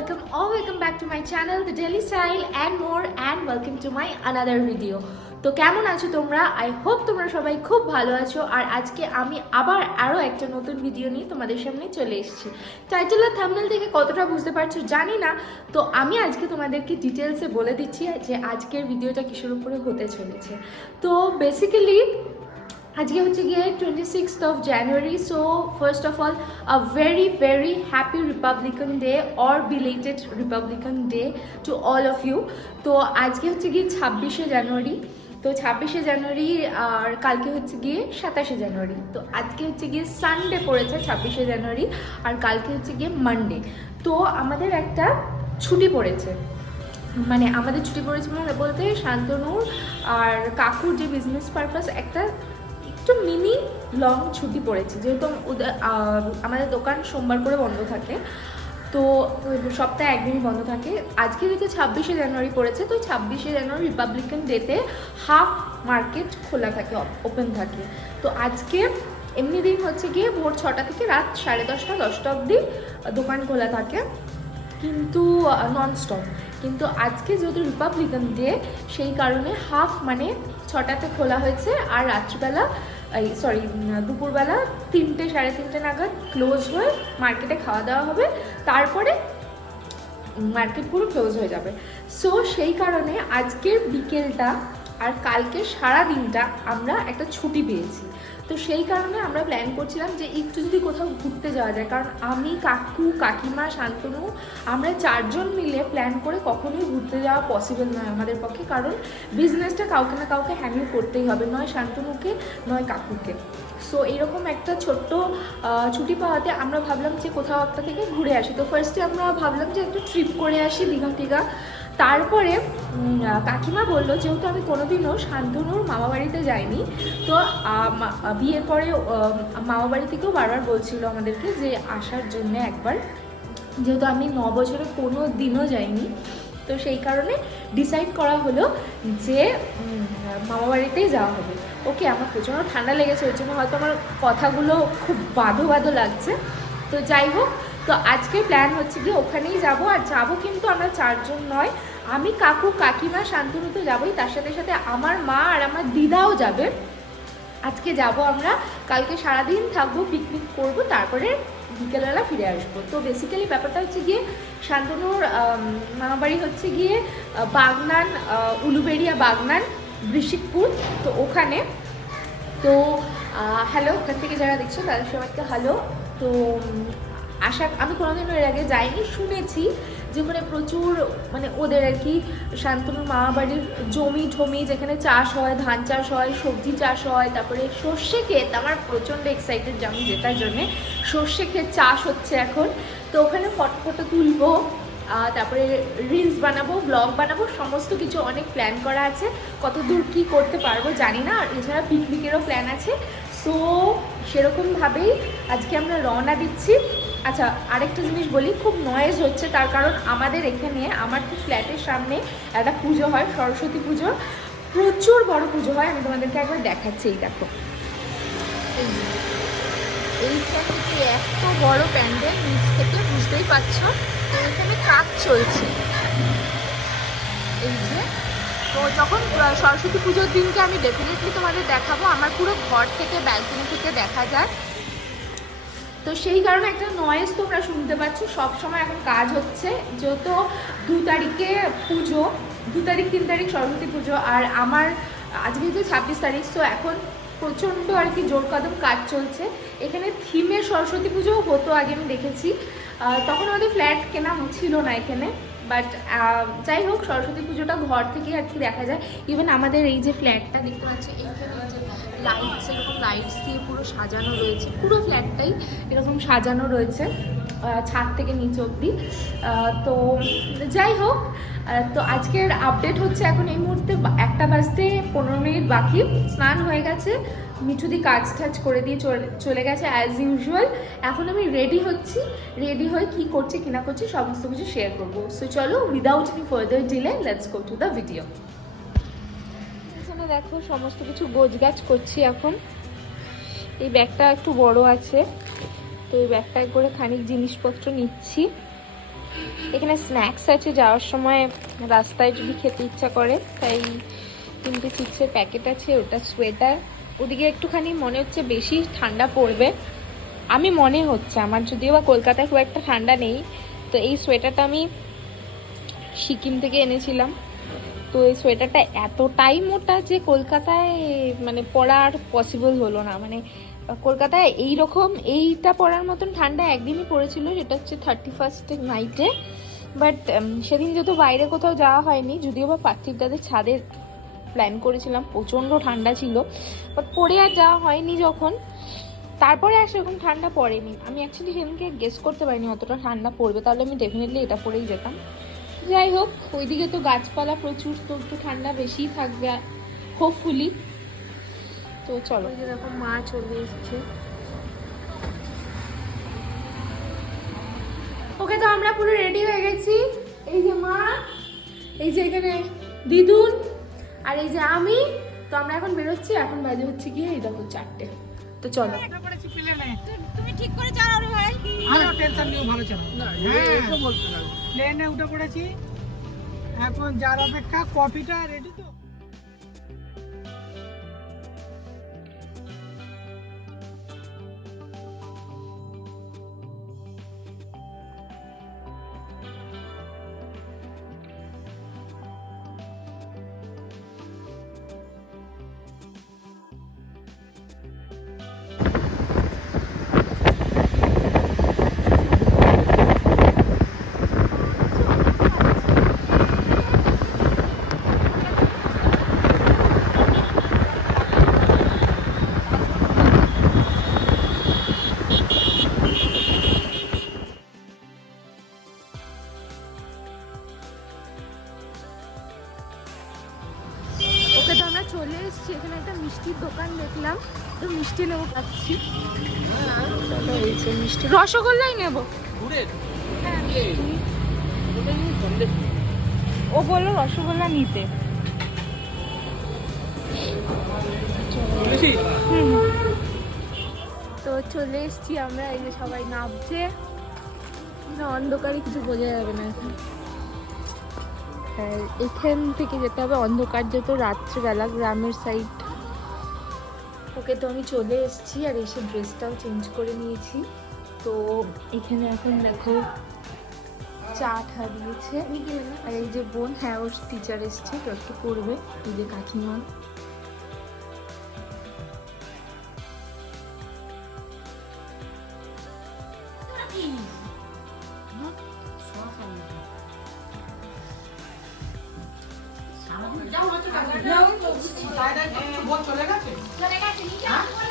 welcome or welcome back to my channel The Daily Style and more and welcome to my another video. তো কেমন আছো তোমরা? I hope তোমরা সবাই খুব ভালো আছো। আর আজকে আমি আবার আরো একটা নতুন ভিডিও নিয়ে তোমাদের সামনে চলে এসেছি। টাইটেল আর থাম্বনেল থেকে কতটা বুঝতে পারছো জানি না, তো আমি আজকে তোমাদেরকে ডিটেলসে বলে দিচ্ছি যে আজকের ভিডিওটা কিসের উপরে হতে চলেছে। তো বেসিক্যালি আজকে হচ্ছে গিয়ে 26th of January, so first of all a very happy Republican Day or belated Republican Day to all of you. তো আজকে হচ্ছে গিয়ে 26শে জানুয়ারি, তো 26শে জানুয়ারি আর কালকে হচ্ছে গিয়ে 27শে জানুয়ারি। তো আজকে হচ্ছে গিয়ে সানডে পড়েছে 26শে জানুয়ারি আর কালকে হচ্ছে গিয়ে মানডে। তো আমাদের একটা ছুটি পড়েছে, মানে আমাদের ছুটি পড়েছে মানে বলতে শান্তনুর আর কাকুর যে বিজনেস পারপাস একটা একটু মিনি লং ছুটি পড়েছে, যেহেতু আমাদের দোকান সোমবার করে বন্ধ থাকে, তো সপ্তাহে একদিনই বন্ধ থাকে। আজকে যেহেতু 26শে জানুয়ারি পড়েছে, তো 26শে জানুয়ারি রিপাবলিকান ডেতে হাফ মার্কেট খোলা থাকে, ওপেন থাকে। তো আজকে এমনি দিন হচ্ছে গিয়ে ভোর 6টা থেকে রাত 10:30 অবধি দোকান খোলা থাকে, কিন্তু ননস্টপ। কিন্তু আজকে যেহেতু রিপাবলিকান ডে সেই কারণে হাফ মানে 6টাতে খোলা হয়েছে আর রাত্রিবেলা দুপুরবেলা 3টে সাড়ে 3টে নাগাদ ক্লোজ হয়ে মার্কেটে খাওয়া দাওয়া হবে, তারপরে মার্কেট পুরো ক্লোজ হয়ে যাবে। সো সেই কারণে আজকের বিকেলটা আর কালকে সারা দিনটা আমরা একটা ছুটি পেয়েছি। তো সেই কারণে আমরা প্ল্যান করছিলাম যে একটু যদি কোথাও ঘুরতে যাওয়া যায়, কারণ আমি, কাকু, কাকিমা, শান্তনু আমরা 4জন মিলে প্ল্যান করে কখনোই ঘুরতে যাওয়া পসিবল নয় আমাদের পক্ষে, কারণ বিজনেসটা কাউকে না কাউকে হ্যান্ডেল করতেই হবে, নয় শান্তনুকে নয় কাকুকে। সো এরকম একটা ছোট্ট ছুটি পাওয়াতে আমরা ভাবলাম যে কোথাও একটা থেকে ঘুরে আসি। তো ফার্স্টে আমরা ভাবলাম যে একটু ট্রিপ করে আসি দীঘা টিঘা। তারপরে কাকিমা বললো, যেহেতু আমি কোনোদিনও শান্তনুর মামাবাড়িতে যাইনি, তো বিয়ের পরে মামাবাড়ি থেকেও বারবার বলছিল আমাদেরকে যে আসার জন্য একবার, যেহেতু আমি 9 বছরে কোনো দিনও যাইনি। তো সেই কারণে ডিসাইড করা হলো যে মামাবাড়িতেই যাওয়া হবে। ওকে, আমার প্রচণ্ড ঠান্ডা লেগেছে, ওই জন্য হয়তো আমার কথাগুলো খুব বাঁধো লাগছে। তো যাই হোক, তো আজকের প্ল্যান হচ্ছে গিয়ে ওখানেই যাব। আর যাবো কিন্তু আমরা 4জন নয়, আমি, কাকু, কাকিমা, শান্তনু তো যাবোই, তার সাথে সাথে আমার মা আর আমার দিদাও যাবে। আজকে যাব আমরা, কালকে সারাদিন থাকবো, পিকনিক করব, তারপরে বিকেলবেলা ফিরে আসবো। তো বেসিক্যালি ব্যাপারটা হচ্ছে গিয়ে শান্তনুর মামাবাড়ি হচ্ছে গিয়ে বাগনান, উলুবেড়িয়া বাগনান, বৃশ্চিকপুর। তো ওখানে, তো হ্যালো, ওখান থেকে যারা দেখছো তাদের সবাইকে হ্যালো। তো আমি কোনোদিনও এর আগে যাইনি, শুনেছি যে ওখানে প্রচুর মানে ওদের আর কি শান্তনুর মামাবাড়ির জমি ঠমি, যেখানে চাষ হয়, ধান চাষ হয়, সবজি চাষ হয়, তারপরে সর্ষে ক্ষেত। আমার প্রচণ্ড এক্সাইটেড যে আমি যেটার জন্যে, সর্ষে ক্ষেত চাষ হচ্ছে এখন। তো ওখানে ফটো তুলবো, তারপরে রিলস বানাবো, ব্লগ বানাবো, সমস্ত কিছু অনেক প্ল্যান করা আছে। কত দূর কী করতে পারবো জানি না। আর এছাড়া পিকনিকেরও প্ল্যান আছে। সো সেরকমভাবেই আজকে আমরা রওনা দিচ্ছি। আচ্ছা, আরেকটা জিনিস বলি, খুব নয়েজ হচ্ছে, তার কারণ আমাদের এখানে আমার ঠিক ফ্ল্যাটের সামনে একটা পুজো হয়, সরস্বতী পুজো, প্রচুর বড় পুজো হয়। আমি তোমাদেরকে একবার দেখাচ্ছি, এই দেখো, এইটা থেকে এত বড় প্যান্ডেল, নিচ থেকে বুঝতেই পারছো। তো এখানে কাজ চলছে, এই যে। তো যখন সরস্বতী পুজোর দিনকে আমি ডেফিনেটলি তোমাদের দেখাবো, আমার পুরো ঘর থেকে, ব্যালকনি থেকে দেখা যায়। তো সেই কারণে একটা নয়েজ তোমরা শুনতে পাচ্ছ। সবসময় এখন কাজ হচ্ছে, যেহেতু 2 তারিখে পুজো, 2 তারিখ 3 তারিখ সরস্বতী পুজো, আর আমার আজকে যে 26 তারিখ। তো এখন প্রচণ্ড আর কি জোর কদম কাজ চলছে। এখানে থিমে সরস্বতী পুজো হতো আগে, আমি দেখেছি, তখন আমাদের ফ্ল্যাট কেনা ছিল না এখানে। বাট যাই হোক, সরস্বতী পুজোটা ঘর থেকে আর কি দেখা যায়। ইভেন আমাদের এই যে ফ্ল্যাটটা দেখতে পাচ্ছি, এইখানে যে লাইটস, এরকম লাইটস দিয়ে পুরো সাজানো রয়েছে, পুরো ফ্ল্যাটটাই এরকম সাজানো রয়েছে ছাদ থেকে নিচে অবধি। তো যাই হোক, তো আজকের আপডেট হচ্ছে এখন এই মুহূর্তে 1টা বাজতে 15 মিনিট বাকি। স্নান হয়ে গেছে, মিঠুদি কাজ টাজ করে দিয়ে চলে গেছে অ্যাজ ইউজুয়াল। এখন আমি রেডি হচ্ছি, রেডি হয়ে কী করছি কি না করছি সমস্ত কিছু শেয়ার করবো। সো চলো, without any further delay let's go to the video. এখানে দেখো সমস্ত কিছু গোছগাছ করছি এখন। এই ব্যাগটা একটু বড় আছে, তো এই ব্যাগটায় করে খানিক জিনিসপত্র নিচ্ছি। এখানে স্ন্যাক্স আছে, যাওয়ার সময় রাস্তায় যদি খেতে ইচ্ছা করে। তাই 3টে চিপসের প্যাকেট আছে, ওটা সোয়েটার। ওদিকে একটুখানি মনে হচ্ছে বেশি ঠান্ডা পড়বে, মনে হচ্ছে আমার, যদিও বা কলকাতায় খুব একটা ঠান্ডা নেই। তো এই সোয়েটারটা আমি সিকিম থেকে এনেছিলাম। তো এই সোয়েটারটা এতটাই মোটা যে কলকাতায় মানে পরার পসিবল হলো না। মানে কলকাতায় এইটা পরার মতন ঠান্ডা একদিনই পড়েছিল, সেটা হচ্ছে 31st নাইটে। বাট সেদিন যেহেতু বাইরে কোথাও যাওয়া হয়নি, যদিও বা পার্থিবদাদের ছাদের প্ল্যান করেছিলাম, প্রচণ্ড ঠান্ডা ছিল, বাট পরে আর যাওয়া হয়নি যখন। তারপরে আর সেরকম ঠান্ডা পড়েনি। আমি অ্যাকচুয়ালি সেদিনকে গেস করতে পারিনি অতটা ঠান্ডা পড়বে, তাহলে আমি ডেফিনেটলি এটা পরেই যেতাম। যাই হোক, ওইদিকে তো গাছপালা প্রচুর, তো একটু ঠান্ডা বেশিই থাকবে হোপফুলি। তো চলো, যেরকম মা চলে এসছে। ওকে, তো আমরা পুরো রেডি হয়ে গেছি। এই যে মা, এই যে এখানে দিদুন, আর এই যে আমি। তো আমরা এখন বেরোচ্ছি। এখন বাজে হচ্ছে গিয়ে এই দেখো 4টে। তো চলো। তুমি ঠিক করে চালাও রে ভাই। ভালো, টেনশন নিও, ভালো চালাও। না বলতে না, প্লেনে উঠে পড়েছি, এখন যার অপেক্ষা কফিটা রেডি তো। ওকে, তো আমরা চলে এসেছি। এখানে একটা মিষ্টির দোকান দেখলাম, তো মিষ্টি নেবো পাচ্ছি। মিষ্টি রসগোল্লাই নেবো। হ্যাঁ, ও বললো রসগোল্লা নিতে। তো চলে এসেছি আমরা। এই যে সবাই নামছে, অন্ধকারে কিছু বোঝা যাবে না এখন। আর এখান থেকে যেতে হবে, অন্ধকার যেহেতু রাত্রিবেলা, গ্রামের সাইড। ওকে, তো আমি চলে এসেছি আর এসে ড্রেসটাও চেঞ্জ করে নিয়েছি। তো এখানে এখন দেখো চা ঠা দিয়েছে। আর এই যে বোন, হ্যাঁ ওর টিচার এসছে, তো একটু করবে। এই যে কাকিমা।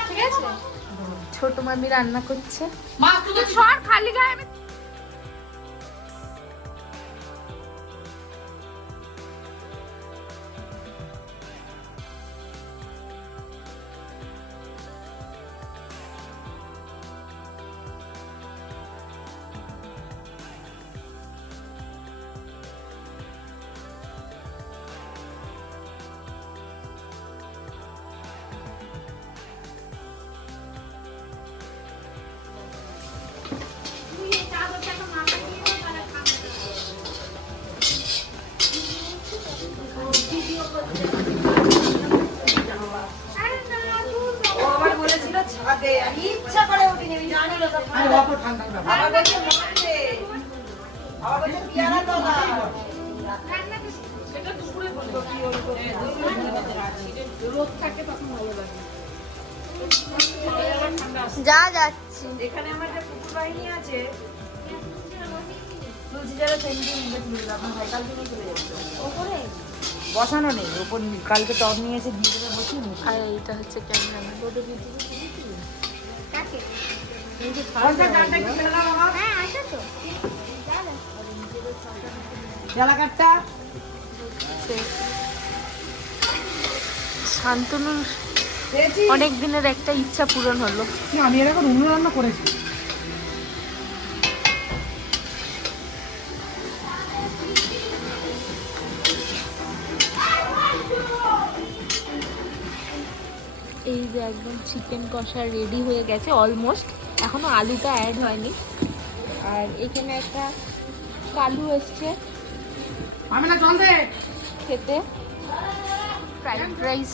ঠিক আছে, ছোট মামি রান্না করছে। খালি গায়ে আমি ইচ্ছা করে উঠিনি, আমি জানি না সব আরে অত ঠান্ডা না, আমার কাছে মানছে। আমার কাছে পিয়ারা দাদা। সেটা দুপুরে বলবো কি বলবো। রোদ থাকে তখন ভালো লাগে। যা যাচ্ছি। এখানে আমার যে কুকুর বাহিনী আছে, তুলসী যারা সেন্টি নিয়ে তুলে দিলাম, ভাই কালকে নিয়ে চলে যাচ্ছে। ওপরে বসানো নেই, ওপর কালকে টপ নিয়েছে, দিয়ে দেবে বসিয়ে নি। আর এইটা হচ্ছে ক্যামেরাম্যান। শান্তনুর অনেক দিনের একটা ইচ্ছা পূরণ হলো। আমি এর এখন উনুনে রান্না করেছি। এই যে একদম চিকেন কষা রেডি হয়ে গেছে অলমোস্ট, এখনো আলুটা অ্যাড হয়নি। আর এখানে একটা কালু এসছে আমি না জল দে। খেতে। ফ্রাইড রাইস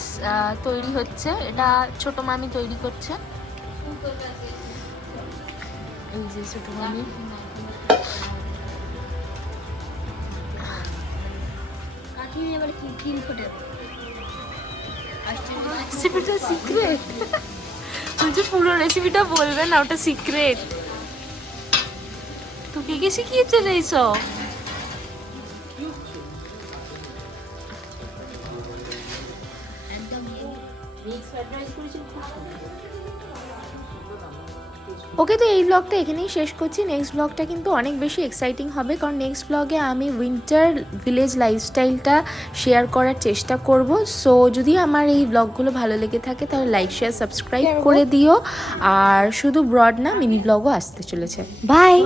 তৈরি হচ্ছে, এটা ছোট মামি তৈরি করছে। এই যে ছোট মামি। রেসিপিটা সিক্রেট, বলছে পুরো রেসিপিটা বলবে না, ওটা সিক্রেট। তোকে কে শিখিয়েছে রে এইসব? ওকে, তো এই ব্লগটা এখানেই শেষ করছি। নেক্সট ব্লগটা কিন্তু অনেক বেশি এক্সাইটিং হবে, কারণ নেক্সট ব্লগে আমি উইন্টার ভিলেজ লাইফস্টাইলটা শেয়ার করার চেষ্টা করব। সো যদি আমার এই ব্লগগুলো ভালো লেগে থাকে তাহলে লাইক, শেয়ার, সাবস্ক্রাইব করে দিও। আর শুধু ব্রড না, মিনি ব্লগও আসতে চলেছে। বাই।